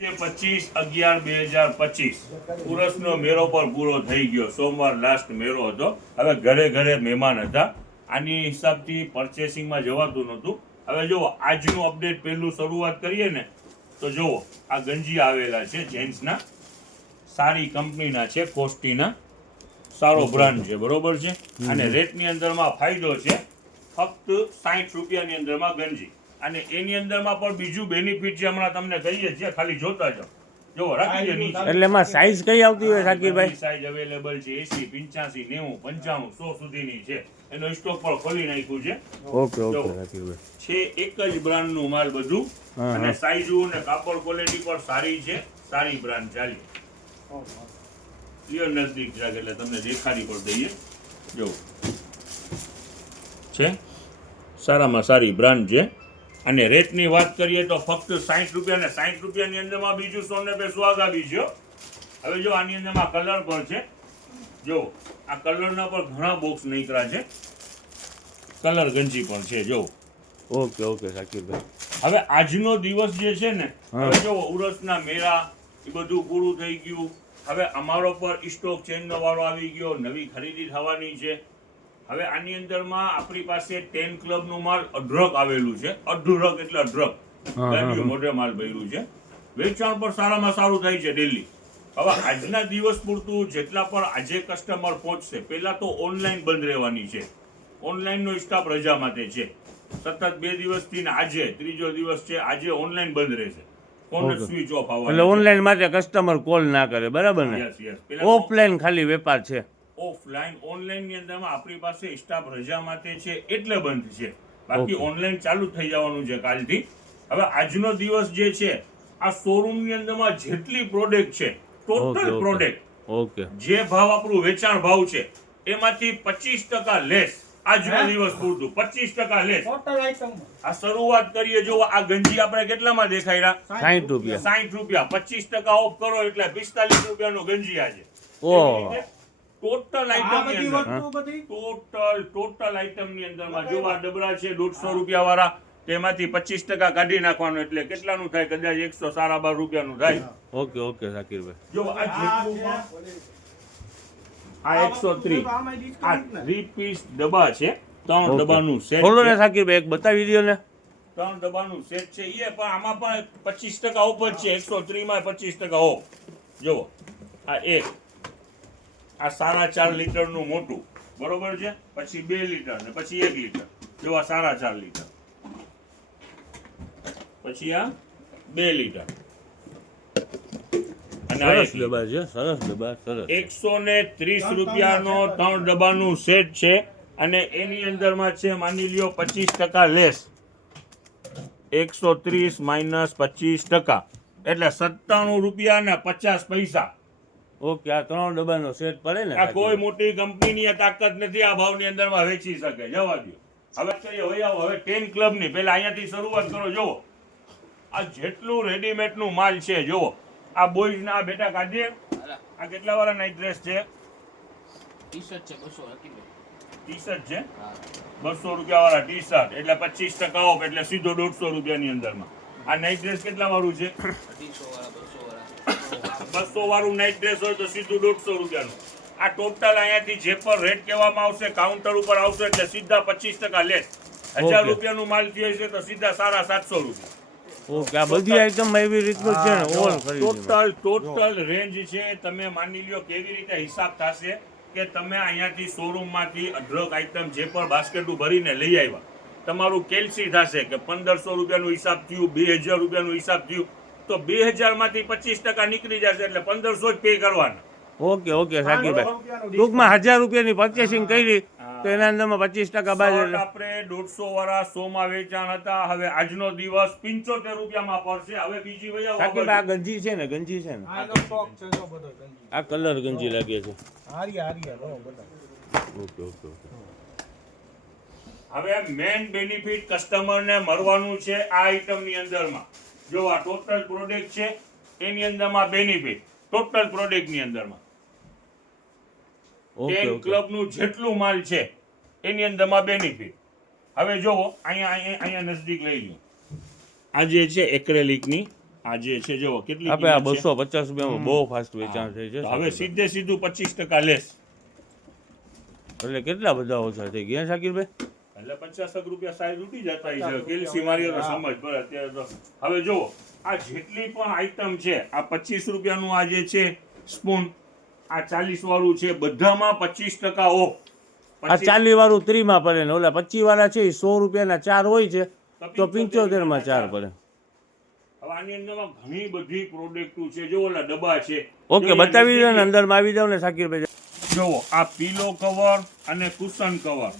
25/11/2025 ઉરસનો મેળો પર પૂરો થઈ ગયો. સોમવાર લાસ્ટ મેળો હતો. હવે ઘરે ઘરે મહેમાન હતા. આની હિસાબથી પરચેસિંગમાં જવાતું નહોતું. હવે જુઓ આજનું અપડેટ પહેલું શરૂઆત કરીએ ને તો જુઓ આ ગંજી આવેલા છે જેન્ટ્સના, સારી કંપનીના છે, કોસ્ટીના, સારો બ્રાન્ડ છે, બરોબર છે. અને રેટની અંદરમાં ફાયદો છે, ફક્ત 60 રૂપિયાની અંદરમાં ગંજી. અને એની અંદરમાં પણ બીજું બેનિફિટ છે, હમણાં તમને કહીએ છીએ, ખાલી જોતા જાઓ. જો રાખી દે નીચે. એટલે એમાં સાઈઝ કઈ આવતી હોય સાકીરભાઈ? સાઈઝ અવેલેબલ છે 80, 85, 90, 95, 100 સુધીની છે. એનો સ્ટોક પણ ખોલી નાખ્યું છે. Okay okay Sakirbhai. છે એક જ બ્રાન્ડનું માલ બધું. અને સાઈઝ અને કાપડ ક્વોલિટી પણ સારી છે, સારી બ્રાન્ડ ચાલી. લ્યો નજદીક જાગ એટલે તમને દેખાડી પણ દઈએ. જો છે સારામાં સારી બ્રાન્ડ છે. અને રેટની વાત કરીએ તો ફક્ત 60 રૂપિયા, ને 60 રૂપિયાની અંદરમાં બીજું 100 ને સુહાગા બીજો. હવે જો આની અંદરમાં કલર પણ છે. જો આ કલરના પણ ઘણા બોક્સ નીકળ્યા છે. કલર ગંજી પણ છે. જો ઓકે ઓકે સાકીરભાઈ. હવે આજનો દિવસ જે છે ને, હવે જો ઉરસના મેળા એ બધું પૂરું થઈ ગયું. હવે અમારો પર સ્ટોક ચેન્જનો વાળો આવી ગયો, નવી ખરીદી થવાની છે. હવે આની અંદરમાં આપણી પાસે 10 ક્લબનું માલ અઢળક આવેલું છે. અઢળક એટલે અઢળક મોઢે માલ ભર્યું છે. વેચાણ પણ સારામાં સારું થાય છે ડેલી. હવે આજના દિવસ પૂરતું જેટલા પણ આજે કસ્ટમર પહોંચશે, પહેલા તો ઓનલાઈન બંધ રહેવાની છે. ઓનલાઈનનો સ્ટાફ રજા માટે છે. સતત 2 દિવસથી ને આજે ત્રીજો દિવસ છે, આજે ઓનલાઈન બંધ રહેશે. ફોન સ્વિચ ઓફ આવવાનો. એટલે ઓનલાઈન માટે કસ્ટમર કોલ ના કરે, બરાબર ને? Yes yes. ઓફલાઈન ખાલી વેપાર છે. ઓફલાઈન, ઓનલાઈન ની અંદરમાં આપણી પાસે સ્ટાફ રજા માટે છે એટલે બંધ છે. બાકી ઓનલાઈન ચાલુ થઈ જવાનું છે કાલથી. હવે આજનો દિવસ જે છે, આ શોરૂમ ની અંદરમાં જેટલી પ્રોડક્ટ છે, ટોટલ પ્રોડક્ટ, ઓકે, જે ભાવ આપણું વેચાણ ભાવ છે એમાંથી 25% લેસ. આજનો દિવસ પૂરતું 25% લેસ. આ શરૂઆત કરીએ. જો આ ગંજી આપણે કેટલામાં દેખાડ્યા? 60 રૂપિયા. 60 રૂપિયા. 25% ઓફ કરો એટલે 45 રૂપિયાનું ગંજી આજે. ઓહ, ટોટલ આઈટમની અંદર, ટોટલ આઈટમની અંદરમાં જો આ ડબરા છે 150 રૂપિયા વાળા, તેમાંથી 25% કાઢી નાખવાનું એટલે કેટલાનું થાય? કદાચ 112 રૂપિયાનું થાય. Okay okay Sakirbhai. જો આ 130, આ 3 પીસ ડબ્બા છે. 3 ડબ્બાનું સેટ ખોલો ને છે. સાકીરભાઈ, એક બતાવી દો ને. 3 ડબ્બાનું સેટ છે. એ પણ આમાં પણ 25% ઓફ જ છે. 130 માં 25% ઓફ. જો આ એક, આ 4.5 લીટરનું મોટું, બરોબર છે. પછી 2 લીટર ને પછી 1 લીટર. જો આ 4.5 લીટર, પછી આ 2 લીટર અને આ 1 ડબ્બા છે, સરસ ડબ્બા, સરસ. 130 રૂપિયાનો 3 ડબ્બાનું સેટ છે. અને એની અંદરમાં છે, માની લ્યો 25% લેસ. 130 માઇનસ 25% એટલે 97 રૂપિયા ને 50 પૈસા. ઓકે, આ 3 ડબ્બાનો સેટ પડે ને? આ કોઈ મોટી કંપનીની તાકાત નથી આ ભાવની અંદરમાં વેચી શકે. જવા દો. હવે હવે 10 ક્લબની પહેલા અહીંયાથી શરૂઆત કરો. જોવો આ જેટલું રેડીમેડનું માલ છે. જોવો આ બોયઝના બેટા કાઢે. આ કેટલા વાળા નાઇટ ડ્રેસ છે? ટી-શર્ટ છે 200 રૂપિયા વાળા ટી-શર્ટ એટલે 25% ઓફ એટલે સીધો 150 રૂપિયાની અંદરમાં. આ નાઇટ ડ્રેસ કેટલા વાળું છે? 200 વાળું નાઇટ ડ્રેસ હોય તો સીધું 150 રૂપિયાનું. આ ટોટલ અહીંયાથી જે પણ રેટ કહેવામાં આવશે કાઉન્ટર ઉપર આવશે એટલે સીધા 25% લેસ. 1000 રૂપિયાનું માલ થયો છે તો સીધા 750 રૂપિયા. ઓકે, આ બધી આઈટમ એવી રીતનું છે ને, ઓલ ટોટલ રેન્જ છે. તમે માની લ્યો કેવી રીતે હિસાબ થશે કે તમે અહીંયાથી શોરૂમમાંથી અઢળક આઈટમ જે પણ બાસ્કેટું ભરીને લઈ આવ્યા, તમારું કેલ્સી થશે કે 1500 રૂપિયાનું હિસાબ થયું, 2000 રૂપિયાનું હિસાબ થયું, તો 2000 માંથી 25% નીકળી જશે એટલે 1500 જ પે કરવાના. ઓકે ઓકે સાકીરભાઈ, ટૂંકમાં 1000 રૂપિયાની પરચેસિંગ કરી તો એના અંદરમાં 25% બાદ આપણે 150 વાળા 100 માં વેચાણ હતા. હવે આજનો દિવસ 75 રૂપિયામાં પડશે. હવે બીજી વજહ સાકીરભાઈ, આ ગંજી છે ને, ગંજી છે ને, આ કલર ગંજી લાગે છે. Okay okay okay. હવે મેન બેનિફિટ કસ્ટમરને મળવાનું છે આ આઈટમની અંદરમાં. જો આ ટોટલ પ્રોડક્ટ છે એની અંદરમાં બેનિફિટ ટોટલ પ્રોડક્ટની અંદરમાં 10 ક્લબનું જેટલું માલ છે એની અંદરમાં બેનિફિટ. હવે જોવો અહીંયા નજદીક લઈ લો. આ જે છે એક્રેલિકની આ જે છે જો કેટલી આપણે આ કિંમત છે? 250 રૂપિયામાં બહુ ફાસ્ટ વેચાણ થાય છે તો હવે સીધે સીધું 25% લેસ, એટલે કેટલા બધા ઓછા થઈ ગયા શાકીરભાઈ? એટલે 50 રૂપિયા સાઈઝ ઉઠી જતા છે. કેલ્સી મારી તો સમજ પડે અત્યારે તો. હવે જો આ જેટલી પણ આઈટમ છે, આ 25 રૂપિયાનું આ જે છે સ્પૂન, આ 40 વાળું છે, બધામાં 25% ઓફ. આ 40 વાળું 30 માં પડે ને ઓલા 25 વાળા છે 100 રૂપિયાના 4 હોય છે તો 75 માં 4 પડે. હવે આની અંદરમાં ઘણી બધી પ્રોડક્ટો છે. જો ઓલા ડબ્બા છે, ઓકે, બતાવી દો ને, અંદરમાં આવી જાવ ને શાકીરભાઈ. જોવો આ પીલો કવર અને કુશન કવર,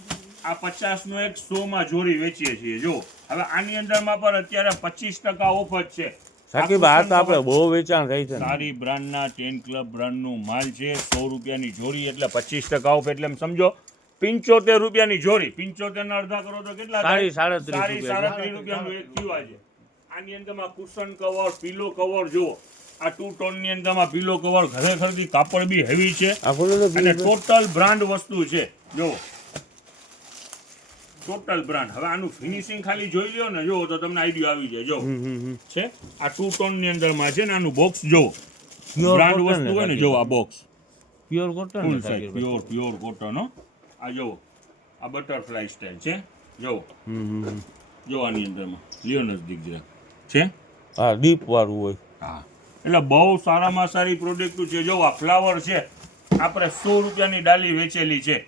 આ 50 નો એક 100 માં જોડી વેચીએ છીએ. જો હવે આની અંદરમાં પણ અત્યારે 25% ઓફ જ છે. શાકીરભાઈ આ તો આપણે બહુ વેચાણ થઈ છે. સારી બ્રાન્ડના 10 ક્લબ બ્રાન્ડનું માલ છે. 100 રૂપિયાની જોડી એટલે 25% ઓફ, એટલે એમ સમજો 75 રૂપિયાની જોડી. 75 ના અડધા કરો તો કેટલા થાય? 37 રૂપિયાનું એક થયું આજે. આની અંદરમાં કુશન કવર, પીલો કવર, જુઓ આ 2 ટોન ની અંદરમાં પીલો કવર, ખરેખર કાપડ બી હેવી છે અને ટોટલ બ્રાન્ડ વસ્તુ છે. જો ટોટલ બ્રાન્ડ. હવે આનું ફિનિશિંગ ખાલી જોઈ લ્યો ને, જો તો તમને આઈડિયા આવી જાય. જો છે આ 2 ટોન ની અંદરમાં છે ને, આનું બોક્સ જો બ્રાન્ડ વસ્તુ હોય ને, જો આ box pure cotton, full size pure cotton હો. આ જો આ બટરફ્લાય સ્ટાઇલ છે. જો જો આની અંદરમાં લ્યો નજદીક જરા છે. હા, ડીપ વાળું હોય. હા, એટલે બહુ સારામાં સારી પ્રોડક્ટ છે. જો આ ફ્લાવર છે, આપણે 100 રૂપિયાની ડાલી વેચેલી છે.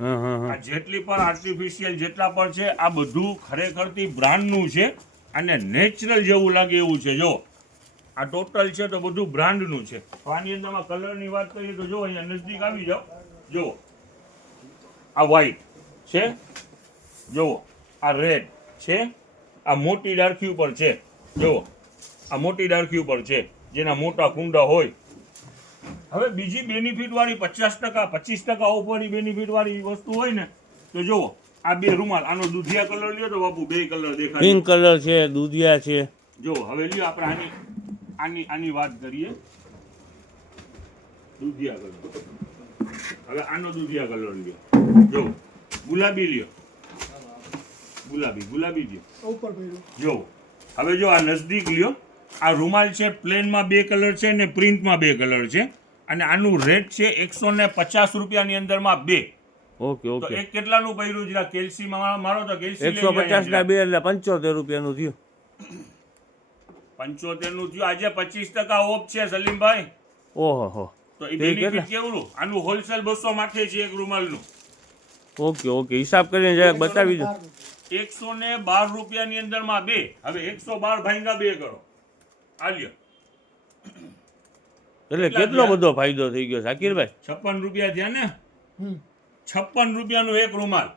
આ જેટલી પણ આર્ટિફિશિયલ જેટલા પણ છે, આ બધું ખરેખરથી બ્રાન્ડનું છે અને નેચરલ જેવું લાગે એવું છે. જો આ ટોટલ છે તો બધું બ્રાન્ડનું છે. આની અંદરમાં કલરની વાત કરીએ તો જો અહીંયા નજદીક આવી જાઓ. જો આ વ્હાઈટ છે, જો આ રેડ છે, આ મોટી ડાર્કી ઉપર છે. જો આ મોટી ડાર્કી ઉપર છે, જેના મોટા કુંડા હોય. હવે બીજી બેનિફિટ વાળી 50% 25% ઓફ વાળી બેનિફિટ વાળી વસ્તુ હોય ને, તો જુઓ આ બે રૂમાલ, આનો દૂધિયા કલર લ્યો તો બાપુ બે કલર દેખાય. પિંક કલર છે, દૂધિયા છે. જો હવે લ્યો આપણે આની વાત કરીએ. દૂધિયા કલર, હવે આનો દૂધિયા કલર લ્યો. જો ગુલાબી લ્યો, ગુલાબી લ્યો. જો હવે જો આ નજદીક લ્યો. આ રૂમાલ છે, પ્લેનમાં 2 કલર છે ને પ્રિન્ટમાં 2 કલર છે, અને આનું રેટ છે 150 રૂપિયાની અંદરમાં 2. ઓકે તો એક કેટલાનું પડ્યું છે? કેલ્સીમાં મારો તો કેલ્સી 150 ના 2 એટલે 75 રૂપિયાનું થયું. 75 નું થયું. આજે 25% ઓફ છે સલીમભાઈ. ઓહો, તો એ બેનિફિટ કેવડું? આનું હોલસેલ 200 માથે છે એક રૂમાલનું. ઓકે, હિસાબ કરીને જરાક બતાવી દો. 112 રૂપિયાની અંદરમાં 2. હવે 112 ભાંગા 2 કરો, આ લ્યો. એટલે કેટલો બધો ફાયદો થઈ ગયો શાકીરભાઈ. 56 રૂપિયા થયા ને. 56 રૂપિયાનું એક રૂમાલ.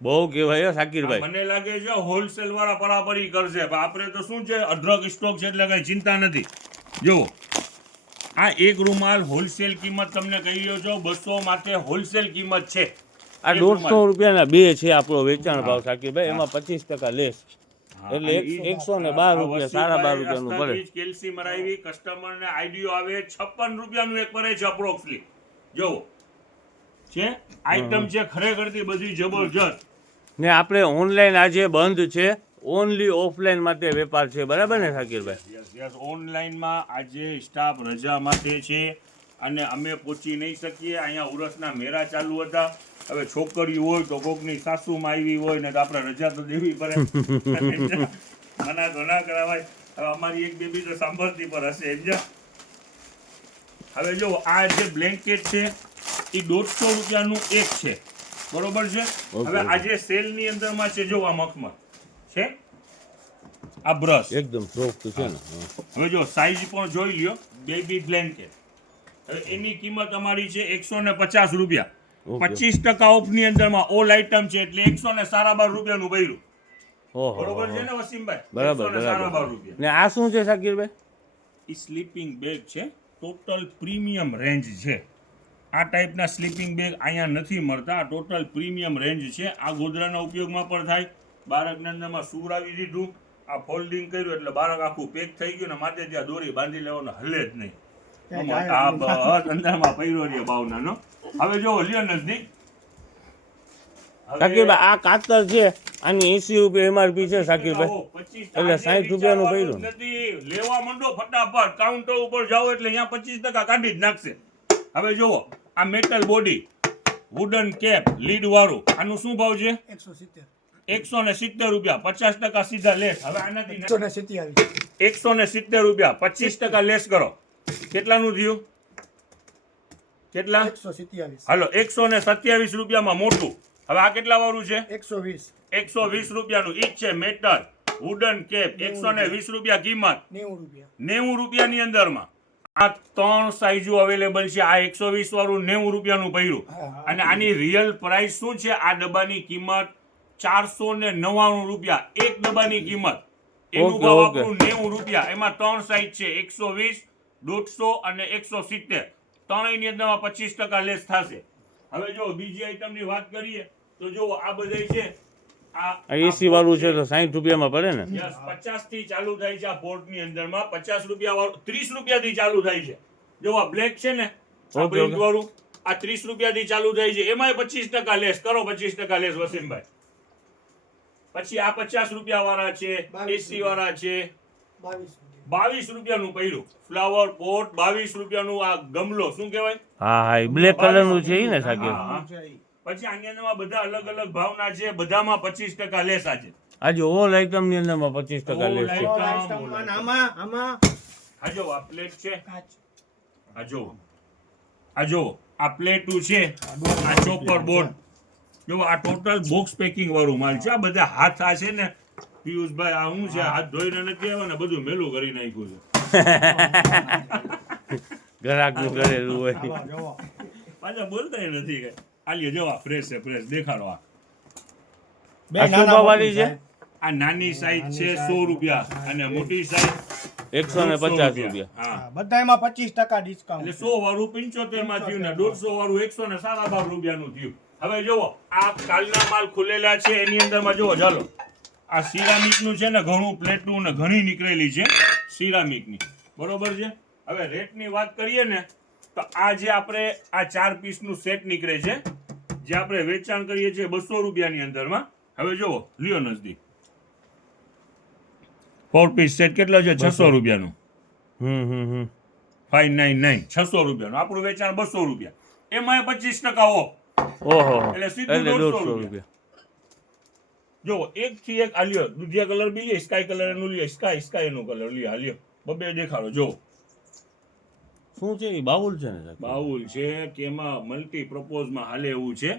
બહુ કહેવાય શાકીરભાઈ. મને લાગે છે હોલસેલ વાળા પરાપરી કરશે. આપણે તો શું છે, અઢળક સ્ટોક છે એટલે કઈ ચિંતા નથી. જો આ એક રૂમાલ હોલસેલ કિંમત તમને કહી રહ્યો છો 200 માથે હોલસેલ કિંમત છે. આ 150 રૂપિયાના 2 છે આપણો વેચાણ ભાવ શાકીરભાઈ, એમાં 25% લેસ, એટલે 112 રૂપિયા, સારા 12 રૂપિયાનું પડે. કેલ્સી મરાવી કસ્ટમરને આઈડિયો આવે 56 રૂપિયાનું એક પડે છે અપ્રોક્સલી. જો છે આઈટમ છે ખરેખરથી બધી જબરજસ્ત. ને આપણે ઓનલાઈન આજે બંધ છે, ઓનલી ઓફલાઈન માટે વેપાર છે, બરાબર ને શાકીરભાઈ? યસ, ઓનલાઈનમાં આજે સ્ટાફ રજા માટે છે અને અમે પહોંચી નહીં શકીએ. અહીંયા ઉરસના મેળા ચાલુ હતા. હવે છોકરી હોય તો કોકની સાસુમાં આવી હોય ને તો આપણે રજા તો દેવી પડે. મના તો ના કરાવાય. હવે અમારી એક બેબી તો સાંભળતી પર હશે સમજા. હવે જો આ જે બ્લેન્કેટ છે એ 150 રૂપિયાનું એક છે, બરોબર છે. હવે આજે સેલની અંદરમાં છે, જો આ મખમલ છે, આ બ્રશ એકદમ સોફ્ટ છે ને. હવે જો સાઈઝ પણ જોઈ લ્યો. બેબી બ્લેન્કેટ, હવે એની કિંમત અમારી છે 150 રૂપિયા. 25% ઓફ ની અંદરમાં ઓલ આઈટમ છે એટલે 112 રૂપિયાનું ભર્યું. બરોબર છે ને વસીમભાઈ? બરાબર. ને આ શું છે શાકીરભાઈ? એ સ્લીપિંગ બેગ છે, ટોટલ પ્રીમિયમ રેન્જ છે. આ ટાઈપના સ્લીપિંગ બેગ અહીંયા નથી મળતા. આ ટોટલ પ્રીમિયમ રેન્જ છે. આ ગોદડાના ઉપયોગમાં પણ થાય. બાળકના અંદરમાં સુવડાવી દીધું, આ ફોલ્ડિંગ કર્યું એટલે બાળક આખું પેક થઈ ગયું ને માથે ત્યાં દોરી બાંધી લેવાનો, હલે જ નહીં. આ બસ અંદરમાં પૈરો રે ભાવનાનો. હવે જો લ્યો નજદીક. શાકીરભાઈ આ કાતર છે આની 80 રૂપિયા MRP છે શાકીરભાઈ 25 એટલે 60 રૂપિયાનું પડ્યું. નથી લેવા માંડો ફટાફટ કાઉન્ટર ઉપર જાઓ એટલે અહીંયા 25% કાઢી જ નાખશે. હવે જુઓ આ metal body wooden cap lead વાળું આનું શું ભાવ છે? 170 રૂપિયા, 50% સીધા લેસ. હવે આનાથી 170 રૂપિયા, 25% લેસ કરો. કેટલાનું થયું? કેટલા? 127 હાલો 127 રૂપિયામાં મોટું. હવે આ કેટલા વાળું છે? 120 120 રૂપિયાનું ઈ જ છે મેટલ વુડન કેપ. 120 રૂપિયા કિંમત, 90 રૂપિયા 90 રૂપિયાની અંદરમાં આ 3 સાઈઝો અવેલેબલ છે. આ 120 વાળું 90 રૂપિયાનું પડ્યું. અને આની રિયલ પ્રાઇસ શું છે? આ ડબ્બાની કિંમત 499 રૂપિયા, એક ડબ્બાની કિંમત. એનું ઓકે, ભાવ ઓકે. આપણું 90 રૂપિયા. એમાં 3 સાઈઝ છે, 120, 150 અને 170. ત્રણેયની અંદરમાં 25% લેસ થશે. હવે જો બીજી આઈટમની વાત કરીએ તો જો આ બધાય છે આ AC વાળું છે તો 60 રૂપિયામાં પડે ને? યસ 50 થી ચાલુ થાય છે. આ પોર્ટની અંદરમાં 50 રૂપિયા વાળું 30 રૂપિયાથી ચાલુ થાય છે. જો આ બ્લેક છે ને આ ઓકે, પ્રિન્ટ ઓકે. વાળું આ 30 રૂપિયાથી ચાલુ થાય છે. એમાંય 25% લેસ કરો. 25% લેસ વસીમભાઈ. પછી આ 50 રૂપિયા વાળા છે, 80 વાળા છે. 22 રૂપિયાનું પડ્યું ફ્લાવર પોટ. 22 રૂપિયાનું આ ગમલો શું કહેવાય? હા હા એ બ્લેક કલરનું છે ઈ ને શાકીર? હા. પછી આની અંદરમાં બધા અલગ અલગ ભાવના છે. બધામાં 25% લેસ આજે. આજે ઓલ આઈટમ ની અંદરમાં 25% લેસ છે. આમાં આ જો આ પ્લેટ છે. કાચ આ જો આ પ્લેટું છે. આ ચોપર બોર્ડ જો આ ટોટલ બોક્સ પેકિંગ વાળું માલ છે. આ બધા હાથ આ છે ને પિયુષભાઈ આ શું છે? હાથ ધોઈને નથી આવ્યા ને બધું મેલું કરી નાખ્યું છે. ગ્રાહકનું કરેલું હોય. પાછા બોલતા નથી કઈ. આલ્યો જો આ ફ્રેશ છે, ફ્રેશ દેખાડો. આ આ શોભા વાળી છે આ નાની સાઈઝ છે 100 રૂપિયા અને મોટી સાઈઝ 150 રૂપિયા. હા બધા એમાં 25% ડિસ્કાઉન્ટ એટલે 100 વાળું 75 માં થયું ને 150 વાળું 112 રૂપિયાનું થયું. હવે જુઓ આ કાલના માલ ખુલેલા છે. એની અંદરમાં જુઓ ચાલો આ સિરામિક નું છે ને ઘણું પ્લેટનું ને ઘણી નીકળેલી છે સિરામિક ની. બરોબર છે. હવે રેટ ની વાત કરીએ ને તો આ જે આપણે આ 4 પીસ નું સેટ નીકળે છે જે આપણે વેચાણ કરીએ છીએ 200 રૂપિયાની અંદરમાં. હવે જુઓ લ્યો નજદીક 4 પીસ સેટ કેટલો છે? 600 રૂપિયાનું. 599 600 રૂપિયાનું. આપણું વેચાણ 200 રૂપિયા. એમાં 25% ઓફ. ઓહો એટલે સીધું એટલે 150 150 રૂપિયા. જો એક થી એક આલ્યો દુધિયા કલર બી લે, સ્કાય કલર એનું લે, સ્કાય એનું કલર લે. આલ્યો બબે દેખાડો. જો શું છે એ બાઉલ છે ને? બાઉલ છે કે એમાં મલ્ટી પ્રપોઝ માં હાલે એવું છે.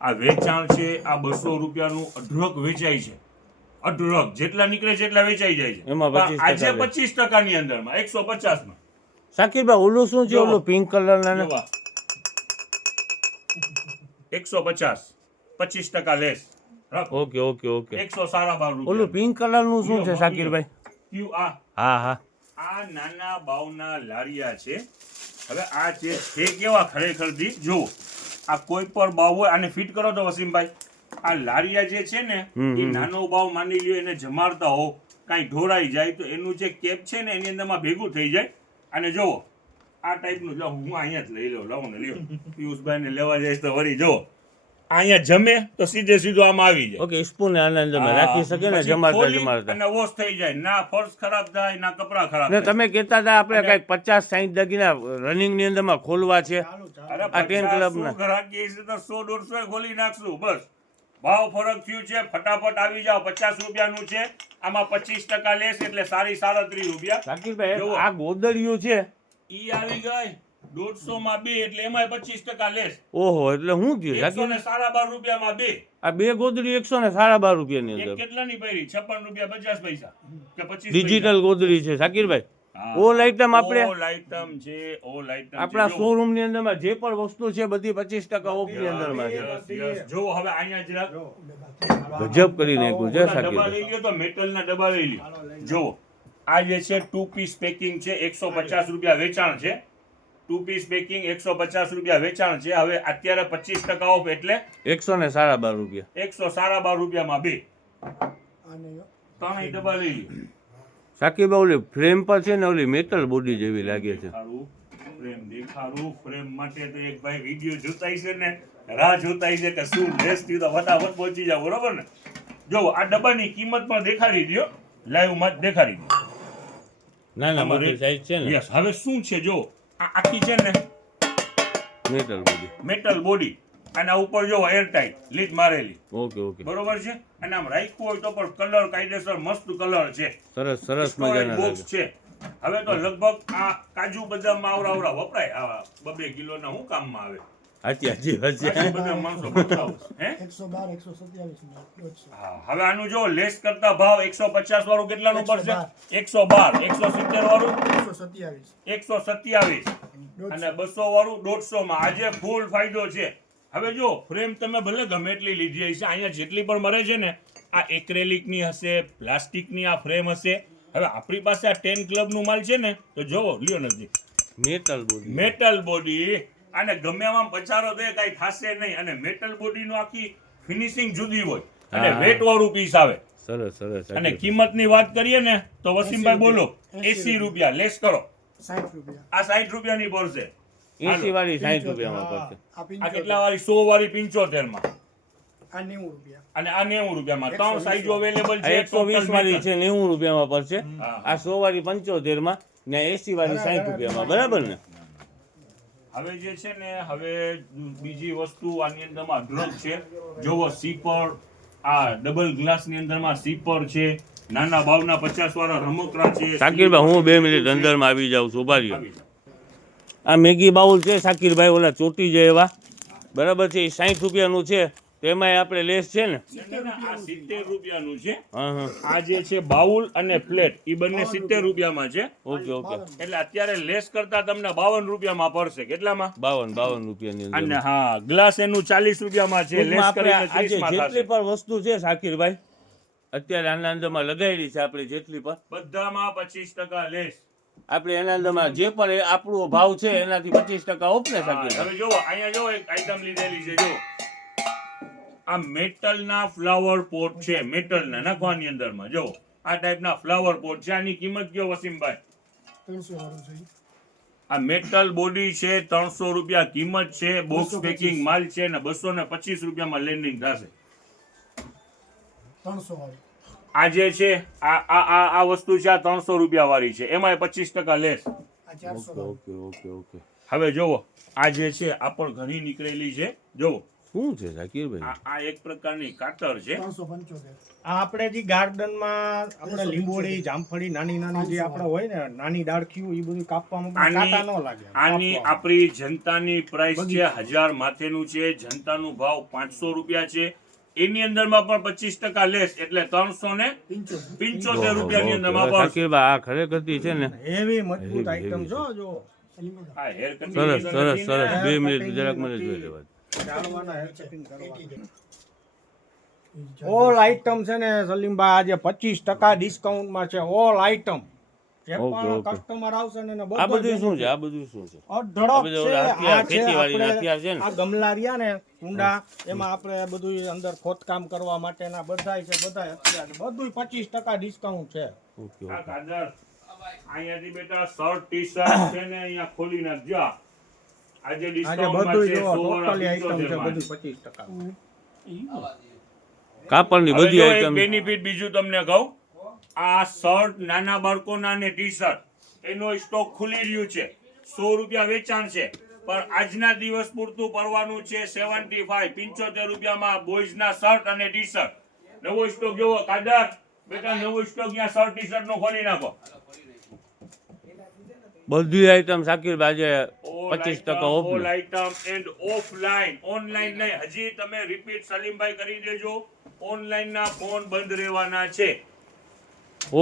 આ વેચાણ છે આ 200 રૂપિયાનું અઢળક વેચાય છે. અઢળક જેટલા નીકળે છે એટલા વેચાઈ જાય છે. એમાં 25% આજે 25% ની અંદરમાં 150 માં. શાકીરભાઈ ઓલું શું છે? જો. ઓલું પિંક કલર ના જોવા 150 25% લેસ. Okay okay okay. 112 ઓલું રૂપિયા. પિંક કલર નું શું છે શાકીરભાઈ? આ હા હા આ નાના બાવના લારિયા છે. હવે આ જે છે કેવા ખરેખર દી જો આ કોઈ પણ બાવ હોય આને ફિટ કરો તો વસીમભાઈ આ લારિયા જે છે ને એ નાનો બાવ માની લ્યો એને જમાડતા હો કાંઈ ઢોળાઈ જાય તો એનું જે કેપ છે ને એની અંદરમાં ભેગું થઈ જાય. અને જુઓ આ ટાઈપનું જો હું અહીંયા જ લઈ લઉં. લાવો ને લ્યો પિયુષભાઈ ને લેવા જઈશ તો વળી જુઓ અહીંયા જમે તો સીધે સીધું આમાં આવી જાય. ઓકે સ્પૂન આના અંદર રાખી શકે ને પછી જમાડતા ખોલી જમાડતા. અને વોશ થઈ જાય. ના ફર્શ ખરાબ થાય ના કપડા ખરાબ ને થાય. તમે કહેતા હતા આપણે કઈક 50-60 દગીના રનિંગ ની અંદરમાં ખોલવા છે. અરે આ 10 ક્લબ ના. 50 ગ્રાહકી છે તો 100-150 ખોલી નાખશું બસ. ભાવ ફરક થયું છે. ફટાફટ આવી જાઓ. 50 રૂપિયાનું છે. આમાં 25% લેસ એટલે સારી 37 રૂપિયા. શાકીરભાઈ જુઓ. આ ગોદડિયું છે. ઈ આવી ગઈ 150 માં 2 એટલે એમાં 25% લેસ. ઓહો એટલે શું થયું શાકીર? 112 રૂપિયામાં 2. આ બે ગોદડી 112 રૂપિયાની એક અંદર કેટલાની પડી? 56 રૂપિયા 50 પૈસા કે 25 ડિજિટલ ગોદડી છે શાકીરભાઈ. હા. ઓલ આઈટમ આપણે ઓલ આઈટમ છે. ઓલ આઈટમ આપણા શોરૂમ ની અંદરમાં જે પણ વસ્તુ છે બધી 25% ઓફ ની અંદરમાં છે. જો હવે અહીંયા જ રાખ. ગજબ કરી નાખ્યું છે ડબ્બા શાકીરભાઈ. લઈ લ્યો તો મેટલના ડબ્બા લઈ લ્યો. જો આ જે છે 2 પીસ પેકિંગ છે 150 રૂપિયા વેચાણ છે. 2 પીસ પેકિંગ 150 રૂપિયા વેચાણ છે. હવે અત્યારે 25% ઓફ એટલે 112 રૂપિયા. 112 રૂપિયામાં 2 અને ત્રણેય ડબ્બા લઈ લ્યો. શાકીરભાઈ ઓલી ફ્રેમ પર છે ને ઓલી મેટલ બોડી જેવી લાગે છે. દેખાડું ફ્રેમ માટે તો એક ભાઈ વિડીયો જોતા છે ને રાહ જોતા છે કે શું લેસ થયું તો ફટાફટ પહોંચી જાવ, બરોબર ને? જો આ ડબ્બાની કિંમત પણ દેખાડી દો, લાઈવ માં જ દેખાડી દો. નાના મોટી સાઈઝ છે ને, યસ. હવે શું છે જો આ આખી છે ને મેટલ બધી. મેટલ બોડી, અને આ ઉપર જો એરટાઈટ લીડ મારેલી, ઓકે ઓકે, બરોબર છે. અને આમ રાખ્યું હોય તો પણ કલર કાયદેસર મસ્ત કલર છે, સરસ સરસ સ્ટોરેજ મજાના બોક્સ લાગે. છે. હવે તો લગભગ આ કાજુ બદામ આવરા વપરાય, આ 2 કિલોના શું કામમાં આવે? હાચી હાચી કાજુ હાચી. બદામ માણસો બતાવો હે. 112, 127 150. હા, હવે આનું જો લેસ કરતા ભાવ 150 વાળું કેટલાનું પડશે? 112, 170 વાળું 127. 127 અને 200 વાળું 150 માં. આજે ફૂલ ફાયદો છે. હવે જો ફ્રેમ તમે ભલે ગમે એટલી લીધી હશે, અહીંયા જેટલી પણ મળે છે ને આ એક્રેલિકની હશે, પ્લાસ્ટિકની આ ફ્રેમ હશે. હવે આપણી પાસે આ 10 ક્લબનું માલ છે ને તો જોવો લ્યો નથી મેટલ બોડી. મેટલ બોડી, અને ગમે આમાં પચારો દે કાંઈ થાશે નહીં. અને મેટલ બોડીનું આખી ફિનિશિંગ જુદી હોય અને હા. વેટ વાળું પીસ આવે. સરસ સરસ. અને કિંમતની વાત કરીએ ને તો વસીમભાઈ બોલો 80 રૂપિયા લેસ કરો. 60 રૂપિયા. આ 60 રૂપિયાની પડશે. 80 વાળી 60 રૂપિયામાં પડશે. આ આ કેટલા વાળી? 100 વાળી 75 માં, આ 90 રૂપિયા. અને આ 90 રૂપિયામાં. 3 સાઈઝો અવેલેબલ આ છે. 120 વાળી છે 90 રૂપિયામાં પડશે. હા. આ 100 વાળી 75 માં ને 80 વાળી 60 રૂપિયામાં, બરાબર ને? હવે જે છે ને હવે બીજી વસ્તુ આની અંદરમાં ડ્રગ છે. જોવો સીપર, આ ડબલ ગ્લાસની અંદરમાં સીપર છે. નાના બાવના 50 વાળા રમકડા છે. શાકિરભાઈ હું 2 મિનિટ અંદરમાં આવી જાઉં છું, ઉભા રહ્યો. આવી જાઓ. આ મેગી બાઉલ છે શાકિરભાઈ, ઓલા ચોટી જાય એવા, બરાબર છે. એ 60 રૂપિયાનું છે, તેમાંય આપણે લેસ છે ને? આ 70 રૂપિયાનું છે. હા હા, આ જે છે બાઉલ અને પ્લેટ એ બંને 70 રૂપિયામાં છે. Okay okay. એટલે અત્યારે લેસ કરતા તમને 52 રૂપિયામાં પડશે. કેટલામાં? 52 રૂપિયાની અને અંદર. હા, ગ્લાસ એનું 40 રૂપિયામાં છે. લેસ કરીને 30 આજે માં જેટલી થશે. પણ વસ્તુ છે શાકિરભાઈ અત્યારે આના અંદરમાં લગાવેલી છે આપણે, જેટલી પણ બધામાં 25% લેસ. આપણે એના અંદરમાં જે પણ એ આપણો ભાવ છે એનાથી 25% ઓફ ને હા, શાકિરભાઈ? હવે જોવો અહીંયા જોવો એક આઈટમ લીધેલી છે. જો આ મેટલના ફ્લાવર પોટ છે, મેટલના નાખવાની અંદરમાં. જો આ ટાઈપના ફ્લાવર પોટ છે. આની કિંમત કયો વસીમભાઈ? 300 વાળું છે. આ મેટલ બોડી છે, 300 રૂપિયા કિંમત છે. બોક્સ 225 પેકિંગ માલ છે ને 225 રૂપિયામાં લેન્ડિંગ થશે. 300 વાળું. આ જે છે આ વસ્તુ છે, આ 300 રૂપિયા વાળી છે. એમાંય 25% લેસ. આ 400 વાળું. Okay okay okay. હવે જોવો આ જે છે આ પણ ઘણી નીકળેલી છે. જોવો શું છે શાકિરભાઈ? આ એક પ્રકારની કાતર છે. 375. આ આપણે જે ગાર્ડનમાં આપણે લીંબોડી જામફળી નાની નાની જે આપણે હોય ને નાની ડાળખીઓ એ બધું કાપવામાં પણ કાંટા ન લાગે. આની આપણી જનતાની પ્રાઇસ છે 1000 માથેનું છે. જનતાનું ભાવ 500 રૂપિયા છે. એની અંદરમાં પણ 25% લેસ, એટલે 375 રૂપિયાની અંદરમાં પડશે. શાકિરભાઈ આ ખરેખરથી છે ને એવી મજબૂત આઈટમ જો જો આ હેર સરસ કટિંગ સરસ સરસ. 2 મિનિટ જરાક મને જોઈ લેવા દે. ડાળવાના hair cutting કરવા. ઓલ આઈટમ છે ને સલીમભાઈ આજે 25% ડિસ્કાઉન્ટમાં છે. ઓલ આઈટમ જે ઓકે, પણ ઓકે. કસ્ટમર આવશે ને એને આ બધું શું છે? આ બધું શું છે? અઢળક આ બધું છે. હથિયાર, આ છે ખેતીવાડીના આપણે હથિયાર છે ને? આ ગમલા રહ્યા ને કુંડા, એમાં આપણે બધું અંદર ખોદકામ કરવા માટેના બધાય છે. બધાય અત્યારે બધું 25% ડિસ્કાઉન્ટ છે. ઓકે આ ઓકે. કાદર અહીંયાથી બેટા શર્ટ ટી શર્ટ છે ને અહીંયા ખોલી નાખજો. આજે આજે ડિસ્કાઉન્ટમાં બધું છે જો 100 ટોટલી આઈટમ છે 75 બધું 25%. કાપડની હવે બધી જો એક આઈટમ. બેનિફિટ બીજું તમને કહું. આ શર્ટ નાના બાળકોના ને ટી શર્ટ એનો સ્ટોક ખુલી રહ્યું છે. 100 રૂપિયા વેચાણ છે, પણ આજના દિવસ પૂરતું પરવાનું છે. 75 રૂપિયામાં બોયઝના શર્ટ અને ટી શર્ટ. નવો સ્ટોક જોવો કાદર બેટા, નવો સ્ટોક અહીંયા શર્ટ ટી શર્ટ નો ખોલી નાખો. બધી આઈટમ શાકિરભાઈ આજે 25% ઓફ ઓલ ને. Item and offline. ઓનલાઈન નહીં. હજી તમે રિપીટ સલીમભાઈ કરી દેજો. ઓનલાઈન ના ફોન બંધ રહેવાના છે.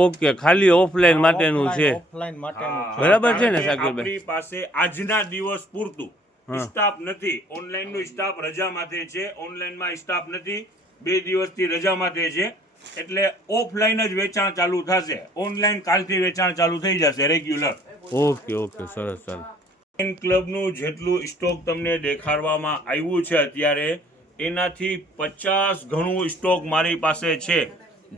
ઓકે, ખાલી ઓફલાઈન માટેનું છે. ઓફલાઈન માટેનું હા, છે. બરાબર છે ને કારણ કે શાકિરભાઈ? આપણી પાસે આજના દિવસ પૂરતું હા. સ્ટાફ નથી. ઓનલાઈન નો સ્ટાફ રજા માથે છે. ઓનલાઈન માં સ્ટાફ નથી. 2 દિવસથી રજા માથે છે. એટલે ઓફલાઈન જ વેચાણ ચાલુ થશે. ઓનલાઈન કાલથી વેચાણ ચાલુ થઈ જશે રેગ્યુલર. ઓકે ઓકે, સરસ સરસ. પેન ક્લબનું જેટલું સ્ટોક તમને દેખાડવામાં આવ્યું છે અત્યારે, એનાથી 50 ગણું સ્ટોક મારી પાસે છે.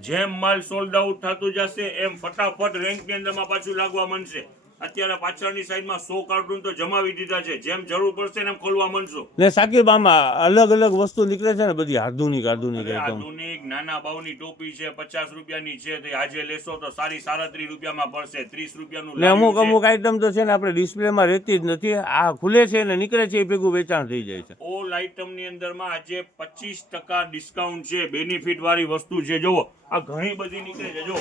જેમ માલ સોલ્ડ આઉટ થતું જશે એમ ફટાફટ રેન્કની અંદરમાં પાછું લાગવા માંડશે. અત્યારે પાછળની સાઈડમાં 100 કાર્ટૂન તો જમાવી દીધા છે. જેમ જરૂર પડશે ને એમ ખોલવા માંડશું. ને સાકીબ આમાં અલગ અલગ વસ્તુ નીકળે છે ને બધી આધુનિક અરે એકદમ. આધુનિક નાના બાવની ટોપી છે, 50 રૂપિયાની છે. તો આજે લેશો તો સારી 37 રૂપિયામાં પડશે. 30 રૂપિયાનું ને અમુક લાવ્યું છે. અમુક આઈટમ તો છે ને આપણે ડિસ્પ્લેમાં રહેતી જ નથી. આ ખુલે છે ને નીકળે છે એ ભેગું વેચાણ થઈ જાય છે. ઓલ આઇટમની અંદરમાં આજે 25% ડિસ્કાઉન્ટ છે. બેનિફિટ વાળી વસ્તુ છે. જુઓ આ ઘણી બધી નીકળે છે. જો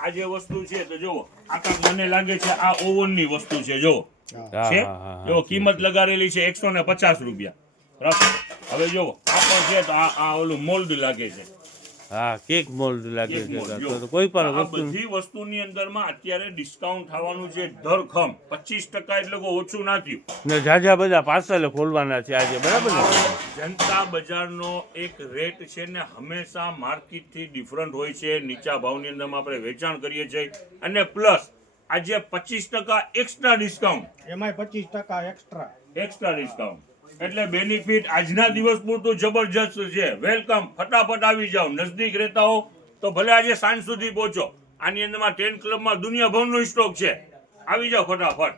આ જે વસ્તુ છે તો જુઓ આ કાંઈક મને લાગે છે આ ઓવનની વસ્તુ છે. જો હા, છે હા, હા, જો કિંમત લગાડેલી છે 150 રૂપિયા. બરાબર. હવે જો આ પણ છે તો આ ઓલું મોલ્ડ લાગે છે. હા, કેક મોલ્ડ લાગે કેક છે. મોલ્ડ. તો જો. કોઈ પણ આ વસ્તુ બધી વસ્તુની અંદરમાં અત્યારે ડિસ્કાઉન્ટ થવાનું છે ધરખમ 25% એટલે કોઈ ઓછું ના થયું. ને જાજા બધા પાર્સલ ખોલવાના છે આજે, બરાબર ને? જનતા બજારનો એક રેટ છે ને હંમેશા માર્કેટથી ડિફરન્ટ હોય છે. નીચા ભાવની અંદરમાં આપણે વેચાણ કરીએ છીએ અને પ્લસ આજે 25% એક્સ્ટ્રા ડિસ્કાઉન્ટ. એમાંય 25% એક્સ્ટ્રા ડિસ્કાઉન્ટ એટલે બેનિફિટ આજના દિવસ પૂરતું જબરજસ્ત છે. વેલકમ. ફટાફટ આવી જાઓ. નજદીક રહેતા હો તો ભલે આજે સાંજ સુધી પહોંચો. આની અંદરમાં 10 ક્લબમાં દુનિયાભરનો સ્ટોક છે. આવી જાઓ ફટાફટ.